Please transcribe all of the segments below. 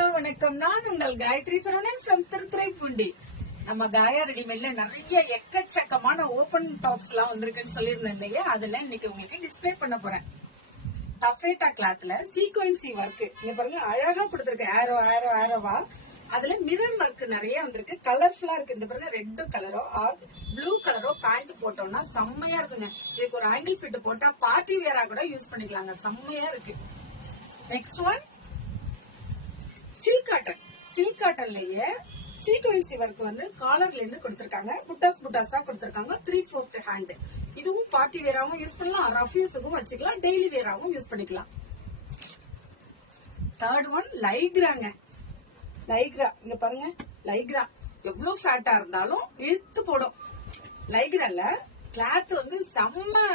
Hello வணக்கம். நான் உங்கள் காயத்ரி சரவணன் ஃப்ரம் திருத்துறைப்பூண்டி. நம்ம காயா ரெடிமேட்ல நிறைய எக்கச்சக்கமான ஓபன் டாப்ஸ் எல்லாம் வந்திருக்குன்னு சொல்லியிருந்தேன் இல்லையா, அதுல இன்னைக்கு உங்களுக்கு டிஸ்பிளே பண்ண போறேன். டஃபேட்டா கிளாத்ல சீக்வென்சி ஒர்க் இங்க பாருங்க, அழகா கொடுத்திருக்கு. ஆரோ ஆரோ ஆரோவா அதுல மிரர் ஒர்க் நிறைய வந்திருக்கு. கலர்ஃபுல்லா இருக்கு. இந்த பாருங்க, ரெட் கலரோ ஆர் ப்ளூ கலரோ பேண்ட் போட்டோம்னா செம்மையா இருக்குங்க. இதுக்கு ஒரு ஆங்கிள் ஃபிட் போட்டா பார்ட்டி வேரா கூட யூஸ் பண்ணிக்கலாங்க. செம்மையா இருக்கு. Next one silk cotton. Silk காட்டன்லயே சீக்வென்சி ஒர்க் வந்து காலர்ல இருந்து கொடுத்திருக்காங்க. புட்டாஸா கொடுத்திருக்காங்க. 3/4 ஹேண்ட். இதுவும் பார்ட்டி வேராவும் யூஸ் பண்ணலாம், ரஃப் யூஸுக்கும் வச்சுக்கலாம், டெய்லி வேராவும் யூஸ் பண்ணிக்கலாம். தேர்ட் ஒன் லைக்ராங்க. லைக்ரா இங்க பாருங்க, லைக்ரா எவ்வளவு ஃபேட்டா இருந்தாலும் இழுத்து போடும். லைக்ரால கிளாத் வந்து செம்ம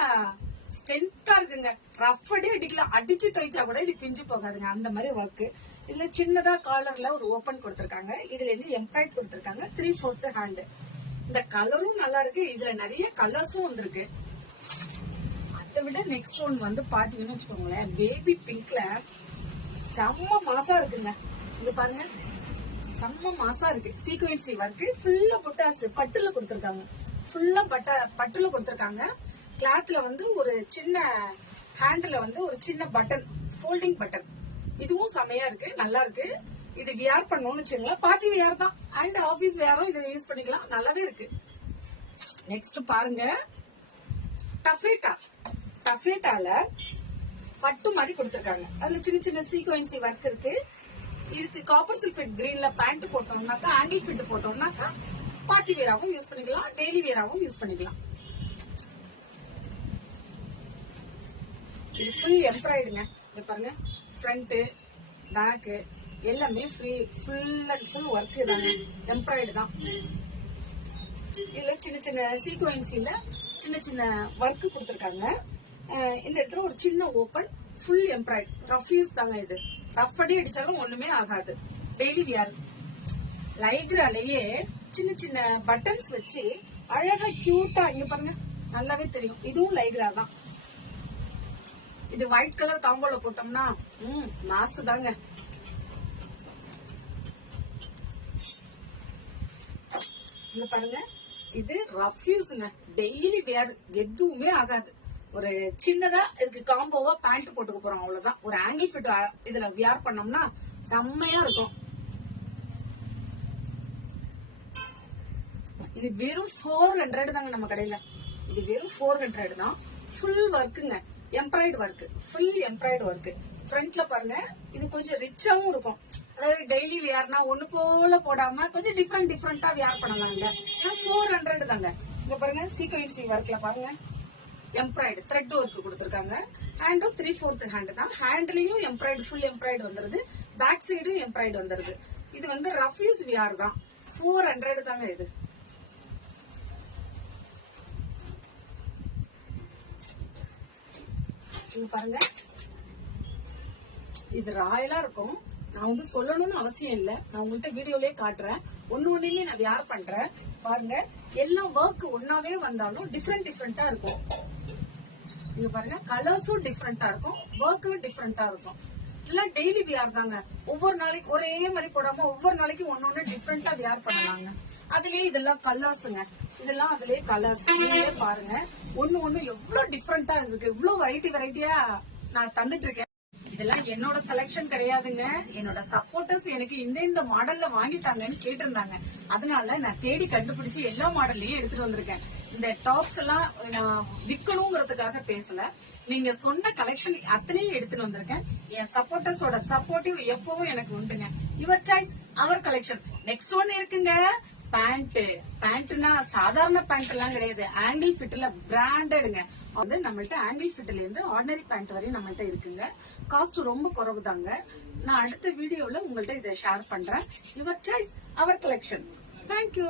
ஸ்ட்ரென்த்தா இருக்குங்க. ரஃப் அடி அடிக்கலாம், அடிச்சு தைச்சா கூட இது பிஞ்சு போகாதுங்க. அந்த மாதிரி ஒர்க். இதுல சின்னதா காலர்ல ஒரு ஓபன் கொடுத்திருக்காங்க. இதுல இருந்து எம்ப்ராய்ட் கொடுத்திருக்காங்க. 3/4 ஹேண்ட். இந்த கலரும் நல்லா இருக்கு. இதுல நிறைய கலர்ஸும் வந்திருக்கு. அதை விட நெக்ஸ்ட் ஒன் வந்து பாத்தீங்கன்னு வச்சுக்கோங்களேன், பேபி பிங்க்ல செம்ம மாசா இருக்குங்க. இங்க பாருங்க, செம்ம மாசா இருக்கு. சீக்வென்சி ஒர்க் ஃபுல்லா புட்டாஸ் பட்டுல கொடுத்திருக்காங்க. ஃபுல்லா பட்டுல கொடுத்திருக்காங்க. கிளாத்ல வந்து ஒரு சின்ன ஹேண்ட்ல வந்து ஒரு சின்ன பட்டன், ஃபோல்டிங் பட்டன். இதுவும் செமையா இருக்கு, நல்லா இருக்கு. இது வியர் பண்ணணும்னு வச்சுங்களேன், பார்ட்டி வியர் தான் அண்ட் ஆபீஸ் வியரும் இதை யூஸ் பண்ணிக்கலாம். நல்லாவே இருக்கு. நெக்ஸ்ட் பாருங்க, டஃபேட்டா. டஃபேட்டால பட்டு மாதிரி கொடுத்திருக்காங்க. அதுல சின்ன சின்ன சீக்வென்சி ஒர்க் இருக்கு. இதுக்கு காப்பர் சல்ஃபேட் கிரீன்ல பேண்ட் போட்டோம்னாக்கா, ஆங்கிள் ஃபிட் போட்டோம்னாக்கா பார்ட்டி வேராவும் யூஸ் பண்ணிக்கலாம், டெய்லி வேராவும் யூஸ் பண்ணிக்கலாம். இது ஃபுல் எம்ப்ராய்டுங்க. இங்க பாருங்க, ஃப்ரண்ட் பேக் எல்லாமே ஃபுல் அண்ட் ஃபுல் ஒர்க் தாங்க. எம்ப்ராய்டு தான். இதுல சின்ன சின்ன சீக்வென்சில சின்ன சின்ன ஒர்க் கொடுத்திருக்காங்க. இந்த இடத்துல ஒரு சின்ன ஓபன், ஃபுல் எம்ப்ராய்டு. ரஃப் யூஸ் தாங்க. இது ரஃப் அடி அடிச்சாலும் ஒண்ணுமே ஆகாது, டெய்லி வியர். லைக்ராலேயே சின்ன சின்ன பட்டன்ஸ் வச்சு அழகா கியூட்டா, இங்க பாருங்க நல்லாவே தெரியும். இதுவும் லைக்ரா தான். இது ஒயிட் கலர் காம்போல போட்டோம்னா மாசு தாங்க. இங்க பாருங்க, இது ரஃப் யூஸ்ங்க, டெய்லி வேர் எதுவுமே ஆகாது. ஒரு சின்னதா இதுக்கு காம்போவா பேண்ட் போட்டுக்க போறோம், அவ்வளவுதான். ஒரு ஆங்கிள் ஃபிட் இதுல வியர் பண்ணோம்னா செம்மையா இருக்கும். இது வெறும் 400 தாங்க நம்ம கடையில. இது வெறும் 400 தான். ஃபுல் ஒர்க்குங்க, embroidery work, full embroidery work. ஃப்ரண்ட்ல பாருங்க, இது கொஞ்சம் ரிச்சாவும் இருக்கும். அதாவது டெய்லி வியர்னா ஒண்ணு போல போடாம கொஞ்சம் டிஃப்ரெண்டா வியர் பண்ணலாங்க. 400 தாங்க. இங்க பாருங்க, சீக்வென்சி ஒர்க்ல பாருங்க, எம்ப்ராய்டு த்ரெட் ஒர்க் கொடுத்திருக்காங்க. ஹேண்டும் 3/4 ஹேண்ட் தான். ஹேண்ட்லயும் எம்ப்ராய்டு, ஃபுல் எம்ப்ராய்டு வந்துருது. பேக் சைடும் எம்ப்ராய்டு வந்துருது. இது வந்து ரஃப் யூஸ் வியர் தான். 400 தாங்க இது. பாருங்க, இது ராயலா இருக்கும். நான் வந்து சொல்லணும்னு அவசியம் இல்ல, நான் உங்கள்கிட்ட வீடியோலயே காட்டுறேன். ஒண்ணுமே நான் வியர் பண்றேன். பாருங்க, எல்லாம் ஒர்க் ஒன்னாவே வந்தாலும் டிஃப்ரெண்டா இருக்கும். இங்க பாருங்க, கலர்ஸும் டிஃப்ரெண்டா இருக்கும், ஒர்க்கும் டிஃப்ரெண்டா இருக்கும். எல்லாம் டெய்லி வியர் தாங்க. ஒவ்வொரு நாளைக்கு ஒரே மாதிரி போடாம ஒவ்வொரு நாளைக்கு ஒன்னொன்னு டிஃப்ரெண்டா வியர் பண்ணலாங்க. அதுலயே இதெல்லாம் கலர்ஸுங்க. இதெல்லாம் அதுலயே கலர்ஸ். நீங்களே பாருங்க, ஒண்ணு எவ்வளவு டிஃப்ரெண்டா இருக்கு. இவ்வளவு வெரைட்டியா நான் தந்துட்டு இருக்கேன். இதெல்லாம் என்னோட செலக்ஷன் கிடையாதுங்க. என்னோட சப்போர்ட்டர்ஸ் எனக்கு இந்த மாடல்ல வாங்கித்தாங்கன்னு கேட்டிருந்தாங்க. அதனால நான் தேடி கண்டுபிடிச்சு எல்லா மாடல்லையும் எடுத்துட்டு வந்திருக்கேன். இந்த டாப்ஸ் எல்லாம் நான் விற்கணுங்கிறதுக்காக பேசல. நீங்க சொன்ன கலெக்ஷன் அத்தனையும் எடுத்துட்டு வந்திருக்கேன். என் சப்போர்ட்டர்ஸோட சப்போர்ட்டிவ் எப்பவும் எனக்கு உண்டுங்க. Your choice, our collection. Next one இருக்குங்க, பேண்ட்னா சாதாரண பேண்ட் எல்லாம் கிடையாது. ஆங்கிள் ஃபிட்ல பிராண்டடுங்க. வந்து நம்மள்ட்ட ஆங்கிள் ஃபிட்ல இருந்து ஆர்டினரி பேண்ட் வரையும் நம்மள்ட்ட இருக்குங்க. காஸ்ட் ரொம்ப குறைவு தாங்க. நான் அடுத்த வீடியோல உங்கள்ட்ட இதை ஷேர் பண்றேன். Your choice, our collection. Thank you.